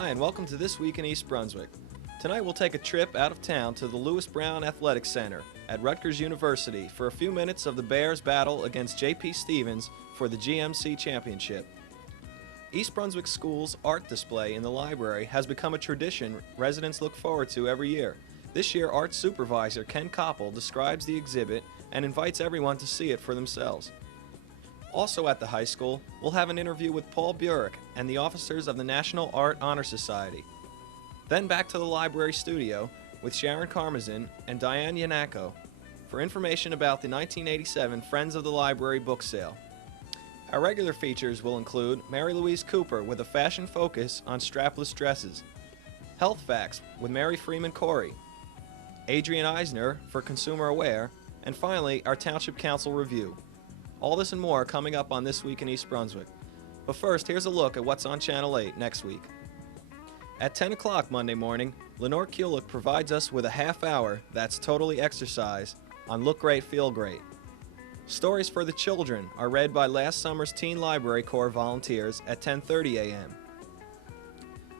Hi, and welcome to This Week in East Brunswick. Tonight we'll take a trip out of town to the Lewis Brown Athletic Center at Rutgers University for a few minutes of the Bears' battle against J.P. Stevens for the GMC Championship. East Brunswick School's art display in the library has become a tradition residents look forward to every year. This year, art supervisor Ken Koppel describes the exhibit and invites everyone to see it for themselves. Also at the high school, we'll have an interview with Paul Burek and the officers of the National Art Honor Society. Then back to the library studio with Sharon Karmazin and Diane Yanako for information about the 1987 Friends of the Library book sale. Our regular features will include Mary Louise Cooper with a fashion focus on strapless dresses, Health Facts with Mary Freeman Corey, Adrian Eisner for Consumer Aware, and finally our Township Council Review. All this and more coming up on This Week in East Brunswick. But first, here's a look at what's on Channel 8 next week. At 10 o'clock Monday morning, Lenore Kulik provides us with a half hour that's totally exercise on Look Great, Feel Great. Stories for the children are read by last summer's Teen Library Corps volunteers at 10:30 a.m.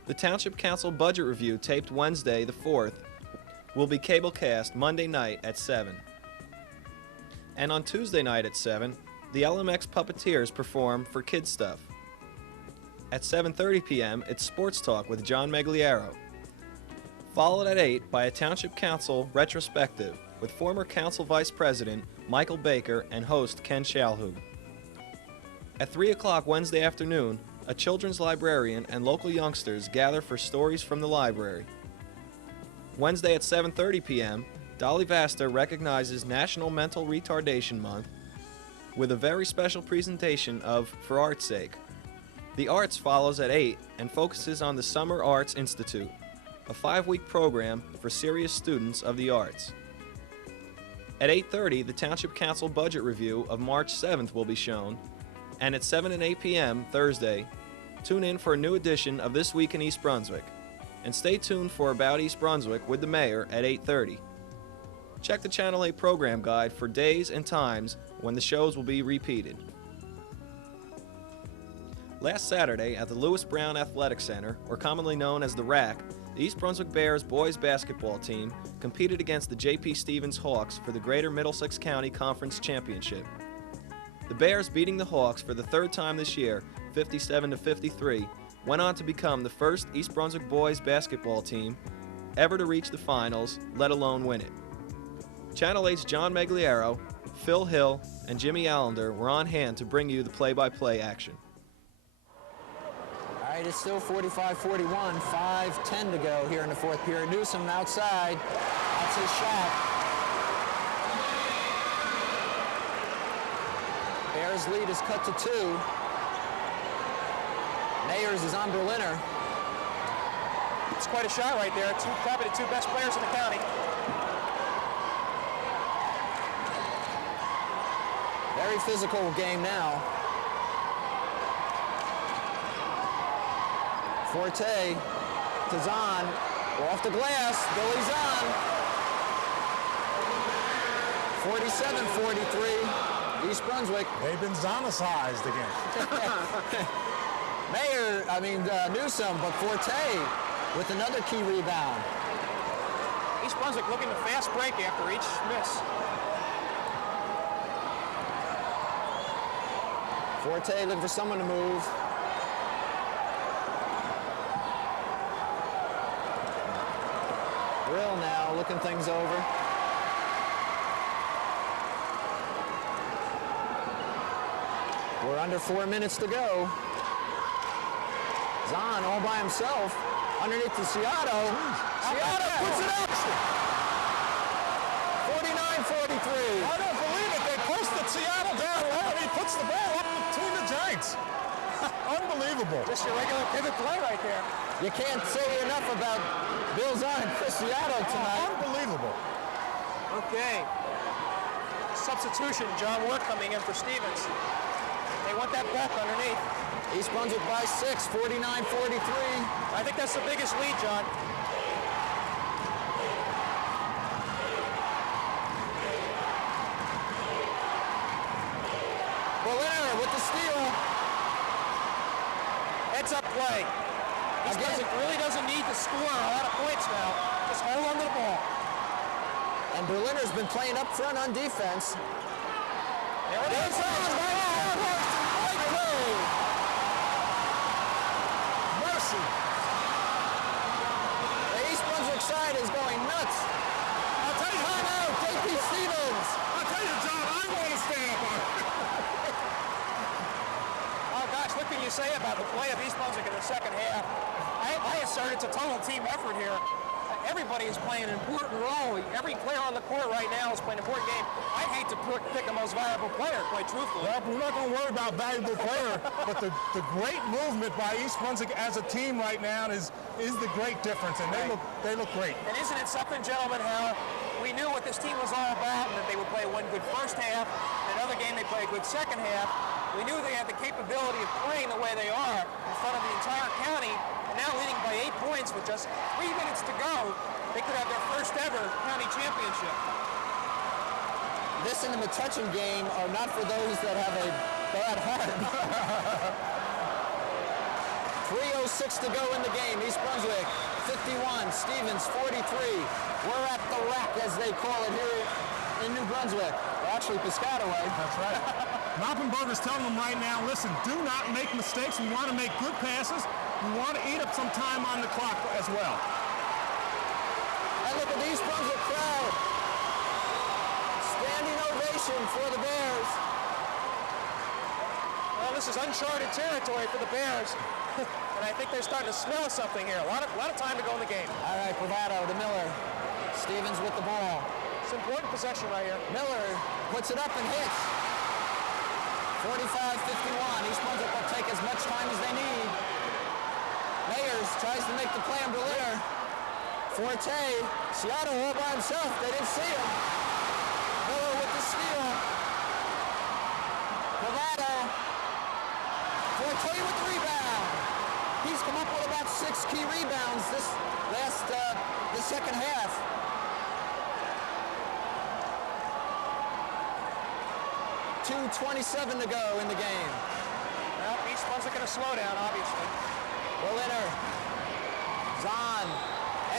The Township Council Budget Review, taped Wednesday the 4th, will be cablecast Monday night at 7. And on Tuesday night at 7, the LMX Puppeteers perform for Kids Stuff. At 7:30 p.m., it's Sports Talk with John Megliaro. Followed at 8 by a Township Council retrospective with former Council Vice President Michael Baker and host Ken Shalhoub. At 3 o'clock Wednesday afternoon, a children's librarian and local youngsters gather for stories from the library. Wednesday at 7:30 p.m., Dolly Vasta recognizes National Mental Retardation Month with a very special presentation of For Art's Sake. The Arts follows at 8 and focuses on the Summer Arts Institute, a 5-week program for serious students of the arts. At 8:30, the Township Council Budget Review of March 7th will be shown, and at 7 and 8 p.m. Thursday, tune in for a new edition of This Week in East Brunswick, and stay tuned for About East Brunswick with the Mayor at 8:30. Check the Channel 8 program guide for days and times when the shows will be repeated. Last Saturday at the Lewis Brown Athletic Center, or commonly known as the R.A.C, the East Brunswick Bears boys basketball team competed against the J.P. Stevens Hawks for the Greater Middlesex County Conference Championship. The Bears, beating the Hawks for the third time this year, 57-53, went on to become the first East Brunswick boys basketball team ever to reach the finals, let alone win it. Channel 8's John Megliaro, Phil Hill, and Jimmy Allender were on hand to bring you the play-by-play action. All right, it's still 45-41, 5:10 to go here in the fourth period. Newsom outside. That's his shot. Bears lead is cut to 2. Mayers is on Berliner. It's quite a shot right there. Probably the two best players in the county. Very physical game now. Forte to Zahn. Off the glass. Billy's on. 47-43. East Brunswick. They've been Zonicized again. Newsom, but Forte with another key rebound. East Brunswick looking to fast break after each miss. Forte looking for someone to move. Brill now looking things over. We're under 4 minutes to go. Zahn all by himself underneath to Ciato. Ciato puts it up. 49-43. I don't believe it. They posted Seattle down low, and he puts the ball up between the Giants. Unbelievable. Just your regular pivot play right there. You can't say enough about Bill Zahn and Chris Ciato tonight. Unbelievable. Okay. Substitution, John Work coming in for Stevens. They want that back underneath. East Brunswick by 6, 49-43. I think that's the biggest lead, John. Berliner with the steal. Heads up play. East Brunswick really doesn't need to score a lot of points now. Just hold on to the ball. And Berliner's been playing up front on defense. There it is. Mercy. The East Brunswick side is going nuts. I'll tell you how now. J.P. Stevens. I'll tell you, John, I want to stay up on. Oh gosh, what can you say about the play of East Brunswick in the second half? I assert it's a total team effort here. Everybody is playing an important role. Every player on the court right now is playing an important game. I'd hate to pick the most valuable player, quite truthfully. Well, we're not going to worry about valuable player, but the great movement by East Brunswick as a team right now is the great difference, and they look great. And isn't it something, gentlemen, how we knew what this team was all about, and that they would play one good first half, and another game they play a good second half. We knew they had the capability of playing the way they are in front of the entire county, and now leading by 8 points with just 3 minutes to go, they could have their first ever county championship. This and the Metuchen game are not for those that have a bad heart. 3:06 to go in the game. East Brunswick 51, Stevens 43. We're at the R.A.C, as they call it here in New Brunswick. Well, actually, Piscataway. That's right. Malpenberger's telling them right now, listen, do not make mistakes. We want to make good passes. We want to eat up some time on the clock as well. And look at the East Brunswick crowd. Standing ovation for the Bears. Well, this is uncharted territory for the Bears. And I think they're starting to smell something here. A lot of time to go in the game. All right, Bravado to Miller. Stevens with the ball. It's an important possession right here. Miller puts it up and hits. 45-51. East Brunswick will take as much time as they need. Mayers tries to make the play on Berliner. Forte. Seattle all by himself. They didn't see him. Miller with the steal. Bravado. Forte with the rebound. He's come up with about 6 key rebounds this the second half. 2:27 to go in the game. Well, East Brunswick going to slow down, obviously. Berliner. Zahn.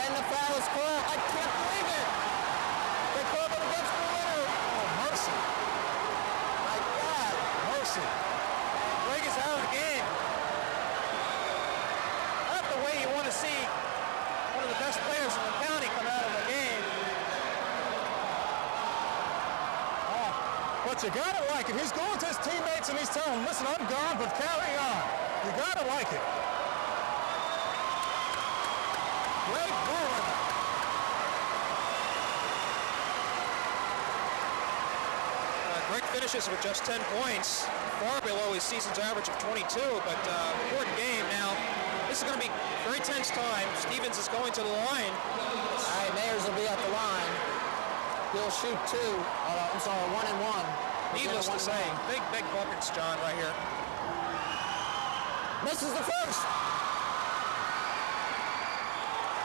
And the foul is called. I can't believe it. They called it against Berliner. Oh, mercy. My God. Mercy. Greg is out of the game. Not the way you want to see one of the best players in the county come out of the game. But you gotta like it. He's going to his teammates and he's telling them, listen, I'm gone, but carry on. You gotta like it. Great ball. Greg finishes with just 10 points, far below his season's average of 22, but important game now. This is going to be a very tense time. Stevens is going to the line. All right, Mayers will be at the line. He'll shoot 1 and 1. Needless to say, big buckets, John, right here. Misses the first.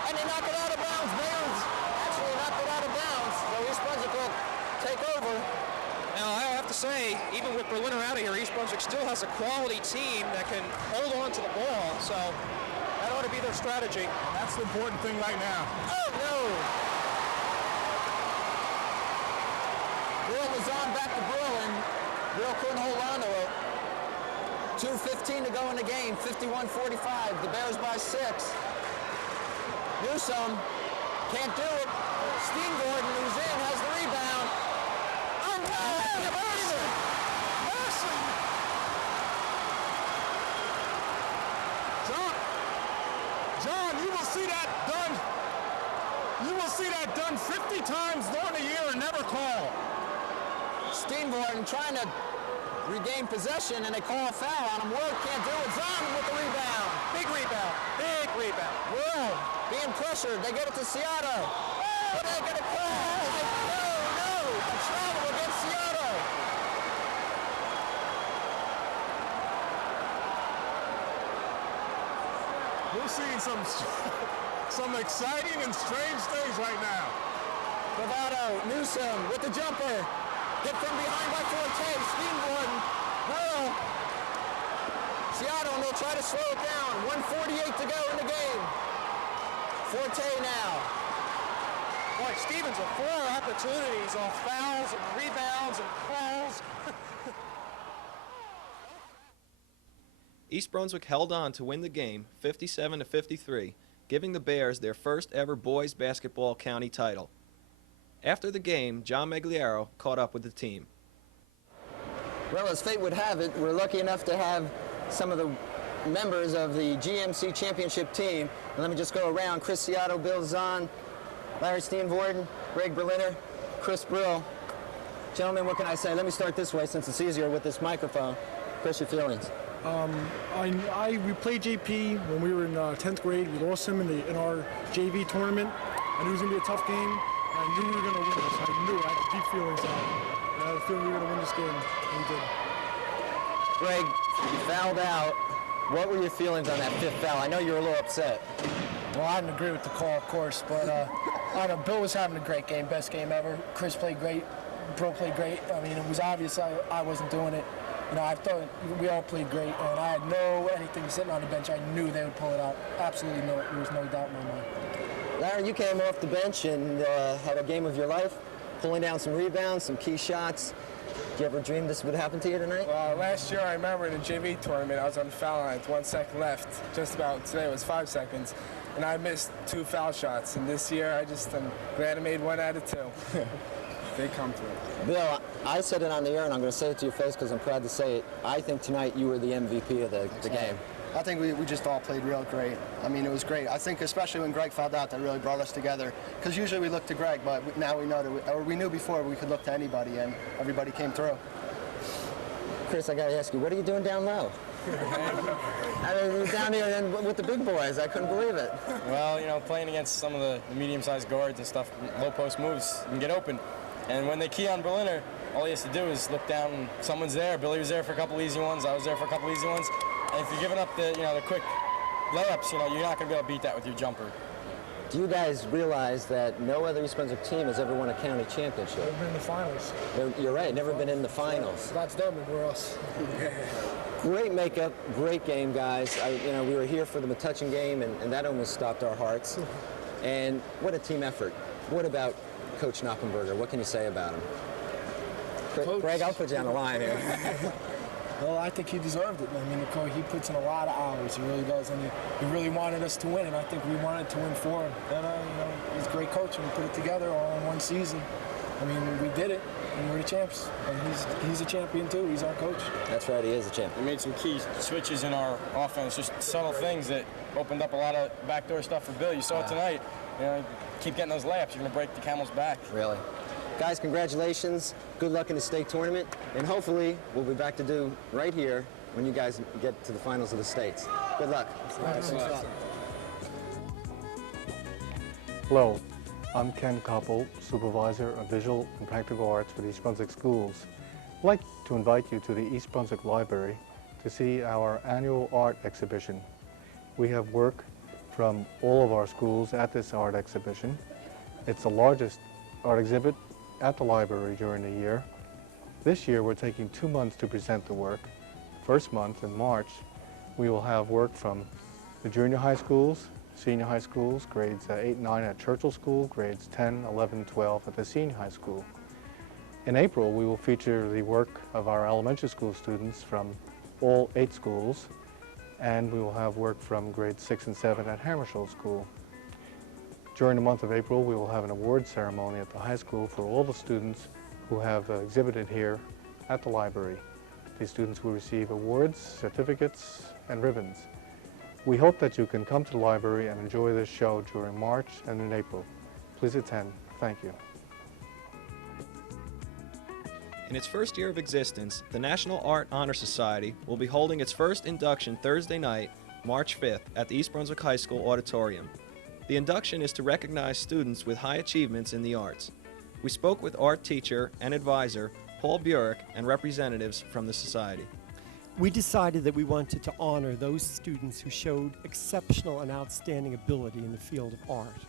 And they knock it out of bounds. Mayers actually knocked it out of bounds. So East Brunswick will take over. Now, I have to say, even with Berliner out of here, East Brunswick still has a quality team that can hold on to the ball. So that ought to be their strategy. And that's the important thing right now. Oh, no. Brill was on back to Brill, and Brill couldn't hold on to it. 2:15 to go in the game, 51-45. The Bears by 6. Newsom can't do it. Steengorden, who's in, has the rebound. Oh, no! Mercy! Mercy! John, you will see that done. You will see that done 50 times during the year and never call. Steengorden trying to regain possession, and they call a foul on him. Ward can't do it. Zahn with the rebound. Big rebound. Big rebound. Will being pressured. They get it to Seattle. What are they going to call? No. A travel against Seattle. We're seeing some exciting and strange things right now. Bravado, Newsom with the jumper. Hit from behind by Forte. Steengorden. Will. Seattle, and they'll try to slow it down. 1:48 to go in the game. Forte now. Boy, Stevens with 4 opportunities on fouls and rebounds and calls. East Brunswick held on to win the game 57-53, giving the Bears their first ever boys basketball county title. After the game, John Megliaro caught up with the team. Well, as fate would have it, we're lucky enough to have some of the members of the GMC championship team. And let me just go around. Chris Seattle, Bill Zahn, Larry Steenvoorden, Greg Berliner, Chris Brill. Gentlemen, what can I say? Let me start this way since it's easier with this microphone. Chris, your feelings? We played JP when we were in 10th grade. We lost him in our JV tournament. I knew it was going to be a tough game. I knew we were going to win this. I knew it. I had deep feelings on it. I had a feeling we were going to win this game, and we did. Greg, you fouled out. What were your feelings on that 5th foul? I know you were a little upset. Well, I didn't agree with the call, of course, but I know Bill was having a great game, best game ever. Chris played great. Bro played great. I mean, it was obvious I wasn't doing it. You know, I thought we all played great, and I had anything sitting on the bench. I knew they would pull it out. Absolutely no, there was no doubt in my mind. Larry, you came off the bench and had a game of your life, pulling down some rebounds, some key shots. Did you ever dream this would happen to you tonight? Well, last year I remember in the JV tournament, I was on the foul line with 1 second left. Just about today it was 5 seconds, and I missed 2 foul shots. And this year I'm glad I made 1 out of 2. They come through. Bill, I said it on the air, and I'm going to say it to your face because I'm proud to say it. I think tonight you were the MVP of the game. I think we just all played real great. I mean, it was great. I think especially when Greg fouled out, that really brought us together. Because usually we look to Greg, but now we know that we knew before we could look to anybody, and everybody came through. Chris, I got to ask you, what are you doing down low? I mean, down here and with the big boys, I couldn't believe it. Well, you know, playing against some of the medium-sized guards and stuff, low post moves, you can get open. And when they key on Berliner, all he has to do is look down and someone's there. Billy was there for a couple easy ones. I was there for a couple easy ones. And if you're giving up the quick layups, you're not going to be able to beat that with your jumper. Do you guys realize that no other East Brunswick team has ever won a county championship? Never been in the finals. You're right, never been in the finals. That's them and we're us. Great makeup, great game, guys. We were here for the Metuchen game, and that almost stopped our hearts. And what a team effort. What about Coach Knoppenberger? What can you say about him? Greg, I'll put you on the line here. Well, I think he deserved it. I mean, he puts in a lot of hours. He really does, and he really wanted us to win, and I think we wanted to win for him. And he's a great coach, and we put it together all in one season. I mean, we did it, and we're the champs. And he's a champion too. He's our coach. That's right, he is a champion. We made some key switches in our offense, just subtle things that opened up a lot of backdoor stuff for Bill. You saw it tonight. Keep getting those layups, you're going to break the camel's back. Really. Guys, congratulations. Good luck in the state tournament. And hopefully, we'll be back to do right here when you guys get to the finals of the states. Good luck. Thanks a lot. Hello, I'm Ken Koppel, Supervisor of Visual and Practical Arts for the East Brunswick Schools. I'd like to invite you to the East Brunswick Library to see our annual art exhibition. We have work from all of our schools at this art exhibition. It's the largest art exhibit at the library during the year. This year we're taking 2 months to present the work. First month in March we will have work from the junior high schools, senior high schools, grades 8 and 9 at Churchill School, grades 10, 11, 12 at the senior high school. In April we will feature the work of our elementary school students from all 8 schools, and we will have work from grades 6 and 7 at Hammersholt School. During the month of April, we will have an award ceremony at the high school for all the students who have exhibited here at the library. These students will receive awards, certificates, and ribbons. We hope that you can come to the library and enjoy this show during March and in April. Please attend. Thank you. In its first year of existence, the National Art Honor Society will be holding its first induction Thursday night, March 5th, at the East Brunswick High School Auditorium. The induction is to recognize students with high achievements in the arts. We spoke with art teacher and advisor Paul Burek and representatives from the society. We decided that we wanted to honor those students who showed exceptional and outstanding ability in the field of art.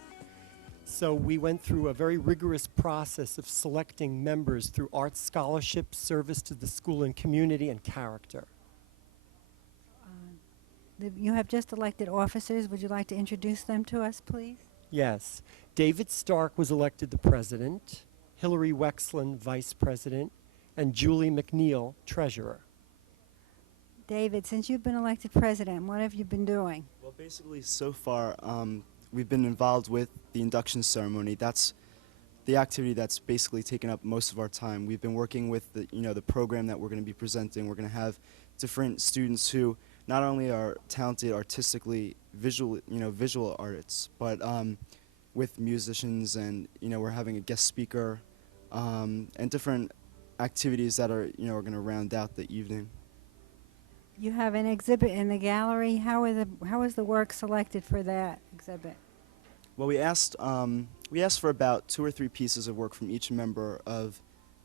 So we went through a very rigorous process of selecting members through art scholarship, service to the school and community, and character. You have just elected officers. Would you like to introduce them to us, please? Yes. David Stark was elected the president, Hillary Wexland vice president, and Julie McNeil treasurer. David, since you've been elected president, what have you been doing? Well, basically, so far, we've been involved with the induction ceremony. That's the activity that's basically taken up most of our time. We've been working with the program that we're going to be presenting. We're going to have different students who not only are talented artistically, visual artists, but with musicians, and we're having a guest speaker and different activities that are going to round out the evening. You have an exhibit in the gallery. How was the work selected for that exhibit? Well, we asked for about 2 or 3 pieces of work from each member of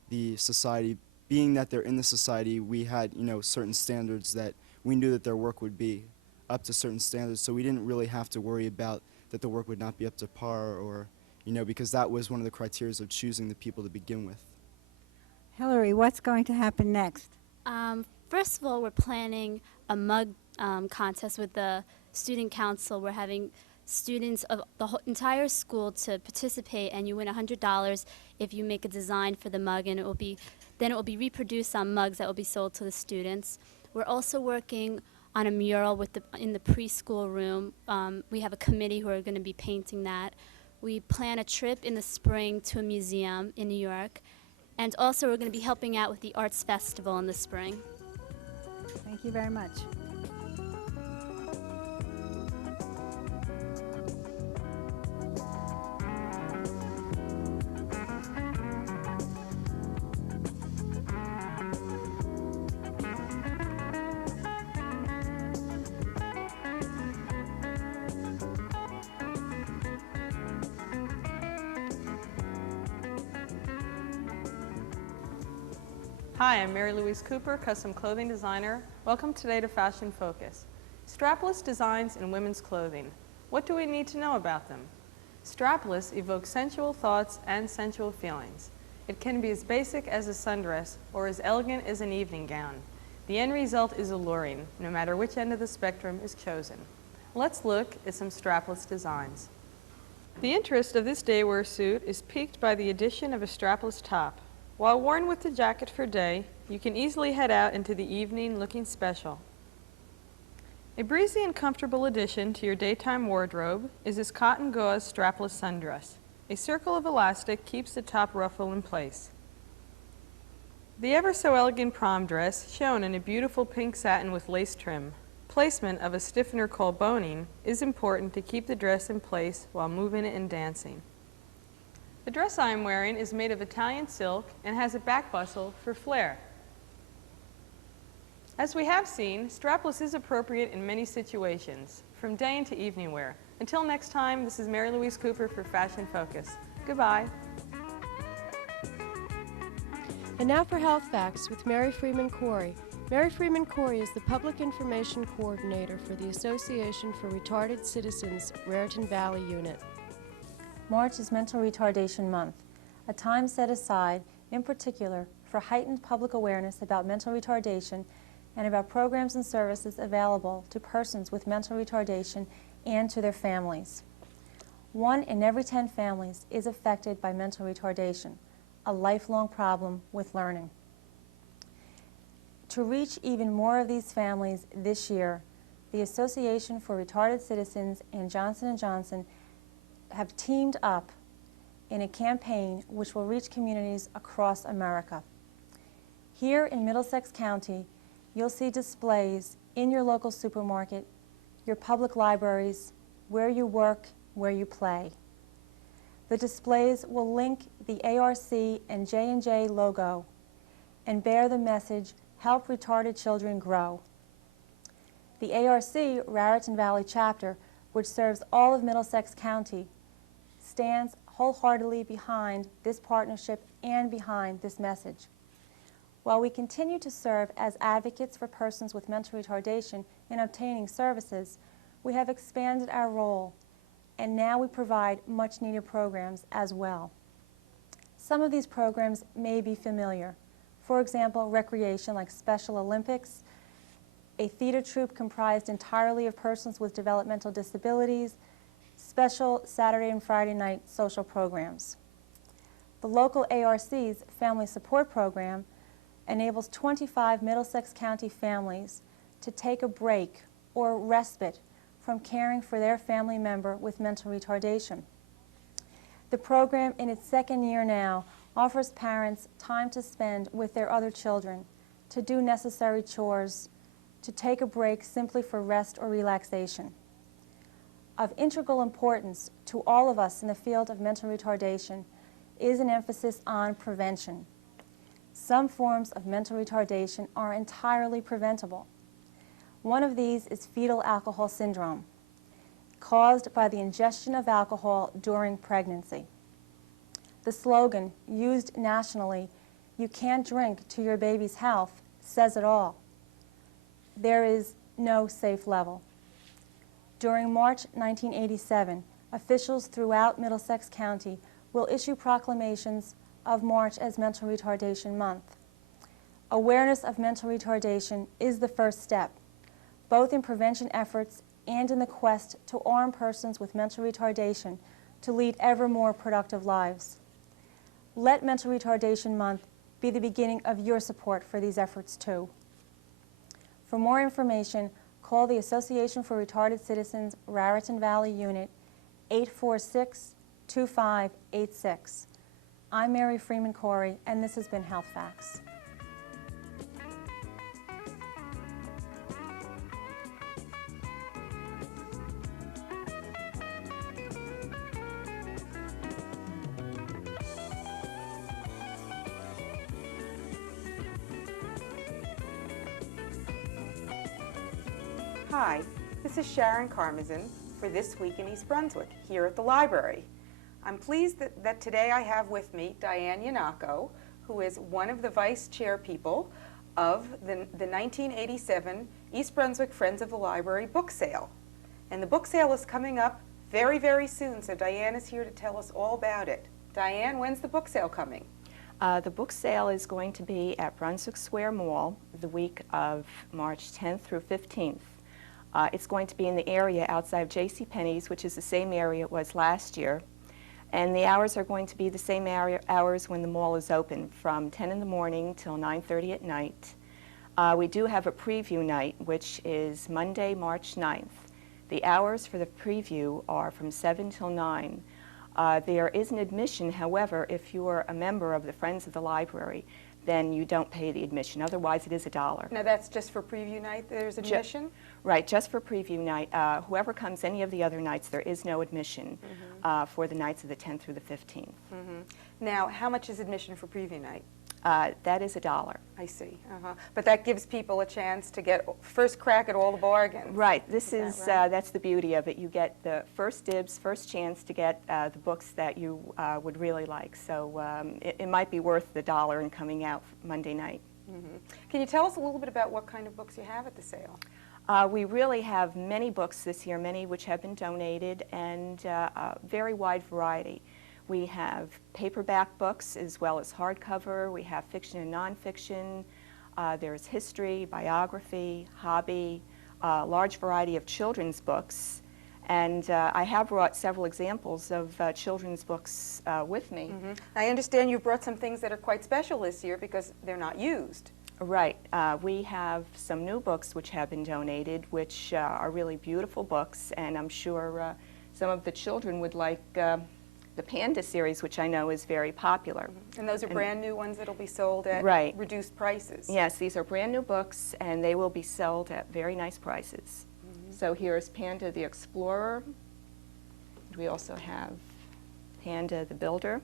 the society. Being that they're in the society, we had certain standards that we knew that their work would be up to certain standards, so we didn't really have to worry about that the work would not be up to par, or because that was one of the criteria of choosing the people to begin with. Hillary, what's going to happen next? First of all, we're planning a mug contest with the student council. We're having students of the entire school to participate, and you win $100 if you make a design for the mug, and it will be reproduced on mugs that will be sold to the students. We're also working on a mural in the preschool room. We have a committee who are going to be painting that. We plan a trip in the spring to a museum in New York, and also we're going to be helping out with the Arts Festival in the spring. Thank you very much. Hi, I'm Mary Louise Cooper, custom clothing designer. Welcome today to Fashion Focus. Strapless designs in women's clothing. What do we need to know about them? Strapless evokes sensual thoughts and sensual feelings. It can be as basic as a sundress or as elegant as an evening gown. The end result is alluring, no matter which end of the spectrum is chosen. Let's look at some strapless designs. The interest of this daywear suit is piqued by the addition of a strapless top. While worn with the jacket for day, you can easily head out into the evening looking special. A breezy and comfortable addition to your daytime wardrobe is this cotton gauze strapless sundress. A circle of elastic keeps the top ruffle in place. The ever so elegant prom dress, shown in a beautiful pink satin with lace trim. Placement of a stiffener called boning is important to keep the dress in place while moving it and dancing. The dress I am wearing is made of Italian silk and has a back bustle for flair. As we have seen, strapless is appropriate in many situations, from day into evening wear. Until next time, this is Mary Louise Cooper for Fashion Focus. Goodbye. And now for Health Facts with Mary Freeman Corey. Mary Freeman Corey is the Public Information Coordinator for the Association for Retarded Citizens, Raritan Valley Unit. March is Mental Retardation Month, a time set aside, in particular, for heightened public awareness about mental retardation and about programs and services available to persons with mental retardation and to their families. 1 in every 10 families is affected by mental retardation, a lifelong problem with learning. To reach even more of these families this year, the Association for Retarded Citizens and Johnson & Johnson have teamed up in a campaign which will reach communities across America. Here in Middlesex County, you'll see displays in your local supermarket, your public libraries, where you work, where you play. The displays will link the ARC and J&J logo and bear the message, "Help retarded children grow." The ARC Raritan Valley chapter, which serves all of Middlesex County, stands wholeheartedly behind this partnership and behind this message. While we continue to serve as advocates for persons with mental retardation in obtaining services, we have expanded our role, and now we provide much-needed programs as well. Some of these programs may be familiar. For example, recreation like Special Olympics, a theater troupe comprised entirely of persons with developmental disabilities, special Saturday and Friday night social programs. The local ARC's Family Support Program enables 25 Middlesex County families to take a break or respite from caring for their family member with mental retardation. The program, in its second year now, offers parents time to spend with their other children, to do necessary chores, to take a break simply for rest or relaxation. Of integral importance to all of us in the field of mental retardation is an emphasis on prevention. Some forms of mental retardation are entirely preventable. One of these is fetal alcohol syndrome, caused by the ingestion of alcohol during pregnancy. The slogan, used nationally, "You can't drink to your baby's health," says it all. There is no safe level. During March 1987, officials throughout Middlesex County will issue proclamations of March as Mental Retardation Month. Awareness of mental retardation is the first step, both in prevention efforts and in the quest to arm persons with mental retardation to lead ever more productive lives. Let Mental Retardation Month be the beginning of your support for these efforts too. For more information, call the Association for Retarded Citizens Raritan Valley Unit 846-2586. I'm Mary Freeman Corey, and this has been Health Facts. Hi, this is Sharon Karmazin for This Week in East Brunswick here at the library. I'm pleased that today I have with me Diane Yanako, who is one of the vice chair people of the 1987 East Brunswick Friends of the Library book sale. And the book sale is coming up very, very soon, so Diane is here to tell us all about it. Diane, when's the book sale coming? The book sale is going to be at Brunswick Square Mall the week of March 10th through 15th. It's going to be in the area outside of JCPenney's, which is the same area it was last year. And the hours are going to be the same hours when the mall is open, from 10 in the morning till 9:30 at night. We do have a preview night, which is Monday, March 9th. The hours for the preview are from 7 till 9. There is an admission, however, if you are a member of the Friends of the Library, then you don't pay the admission. Otherwise, it is $1. Now that's just for preview night, there's admission? Right, just for preview night. Whoever comes any of the other nights, there is no admission for the nights of the 10th through the 15th. Now, how much is admission for preview night? That is $1. I see. But that gives people a chance to get first crack at all the bargains. Right. This is that's the beauty of it. You get the first dibs, first chance to get the books that you would really like. So it might be worth the $1 in coming out Monday night. Can you tell us a little bit about what kind of books you have at the sale? We really have many books this year, many which have been donated, and a very wide variety. We have paperback books as well as hardcover. We have fiction and nonfiction. There's history, biography, hobby, a large variety of children's books. And I have brought several examples of children's books with me. I understand you brought some things that are quite special this year because they're not used. Right. We have some new books which have been donated, which are really beautiful books, and I'm sure some of the children would like the Panda series, which I know is very popular. And those are brand new ones that will be sold at reduced prices. Yes, these are brand new books, and they will be sold at very nice prices. So here's Panda the Explorer. We also have Panda the Builder.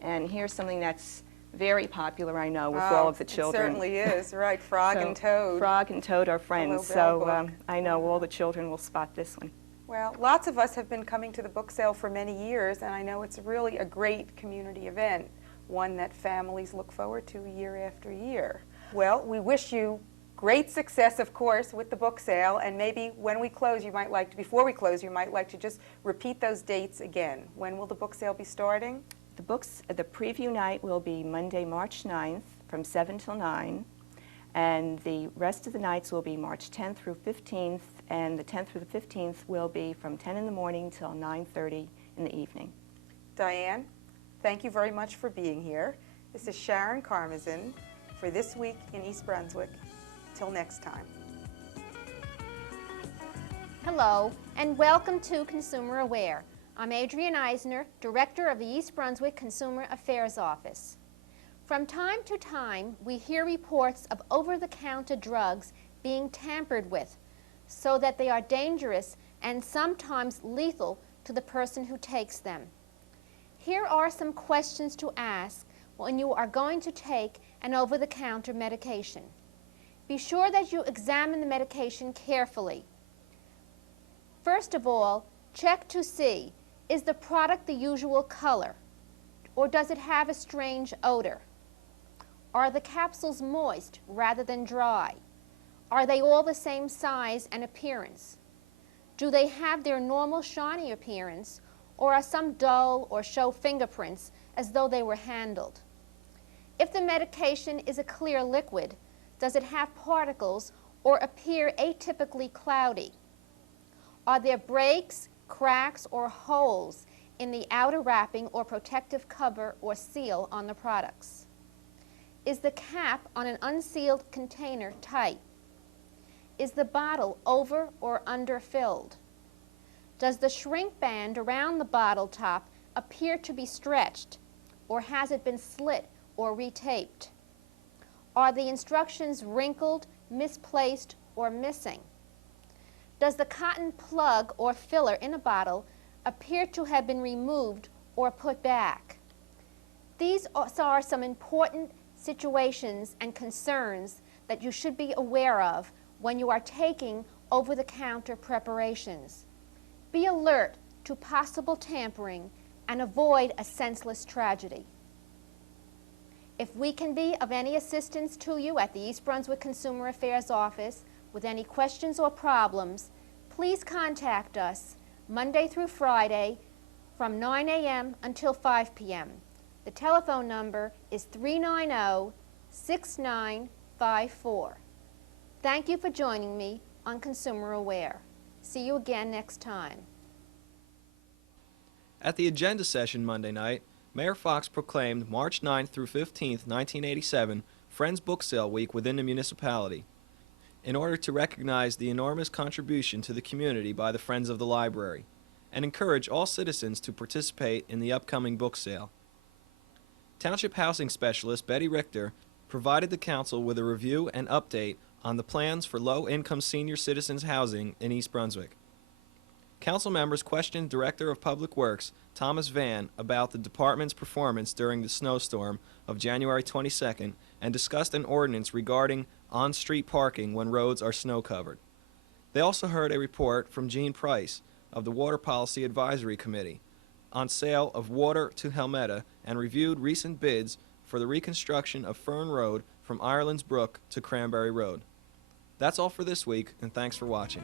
And here's something that's very popular, I know, with all of the children. It certainly is, right, Frog and Toad. Frog and Toad are friends, so I know all the children will spot this one. Well, lots of us have been coming to the book sale for many years, and I know it's really a great community event, one that families look forward to year after year. Well, we wish you great success, of course, with the book sale, and maybe when we close, you might like to, before we close, you might like to just repeat those dates again. When will the book sale be starting? The preview night will be Monday, March 9th from 7 till 9. And the rest of the nights will be March 10th through 15th, and the 10th through the 15th will be from 10 in the morning till 9:30 in the evening. Diane, thank you very much for being here. This is Sharon Karmazin for This Week in East Brunswick. Till next time. Hello, and welcome to Consumer Aware. I'm Adrienne Eisner, Director of the East Brunswick Consumer Affairs Office. From time to time, we hear reports of over-the-counter drugs being tampered with so that they are dangerous and sometimes lethal to the person who takes them. Here are some questions to ask when you are going to take an over-the-counter medication. Be sure that you examine the medication carefully. First of all, check to see, is the product the usual color, or does it have a strange odor? Are the capsules moist rather than dry? Are they all the same size and appearance? Do they have their normal shiny appearance, or are some dull or show fingerprints as though they were handled? If the medication is a clear liquid, does it have particles or appear atypically cloudy? Are there breaks, cracks, or holes in the outer wrapping or protective cover or seal on the products? Is the cap on an unsealed container tight? Is the bottle over or under-filled? Does the shrink band around the bottle top appear to be stretched, or has it been slit or retaped? Are the instructions wrinkled, misplaced, or missing? Does the cotton plug or filler in a bottle appear to have been removed or put back? These are some important situations and concerns that you should be aware of when you are taking over-the-counter preparations. Be alert to possible tampering and avoid a senseless tragedy. If we can be of any assistance to you at the East Brunswick Consumer Affairs Office with any questions or problems, please contact us Monday through Friday from 9 a.m. until 5 p.m. The telephone number is 390-6954. Thank you for joining me on Consumer Aware. See you again next time. At the agenda session Monday night, Mayor Fox proclaimed March 9th through 15th, 1987, Friends Booksale Week within the municipality, in order to recognize the enormous contribution to the community by the Friends of the Library, and encourage all citizens to participate in the upcoming book sale. Township Housing Specialist Betty Richter provided the council with a review and update on the plans for low-income senior citizens housing in East Brunswick. Council members questioned Director of Public Works Thomas Vann about the department's performance during the snowstorm of January 22nd and discussed an ordinance regarding on-street parking when roads are snow-covered. They also heard a report from Gene Price of the Water Policy Advisory Committee on sale of water to Helmetta and reviewed recent bids for the reconstruction of Fern Road from Ireland's Brook to Cranberry Road. That's all for this week, and thanks for watching.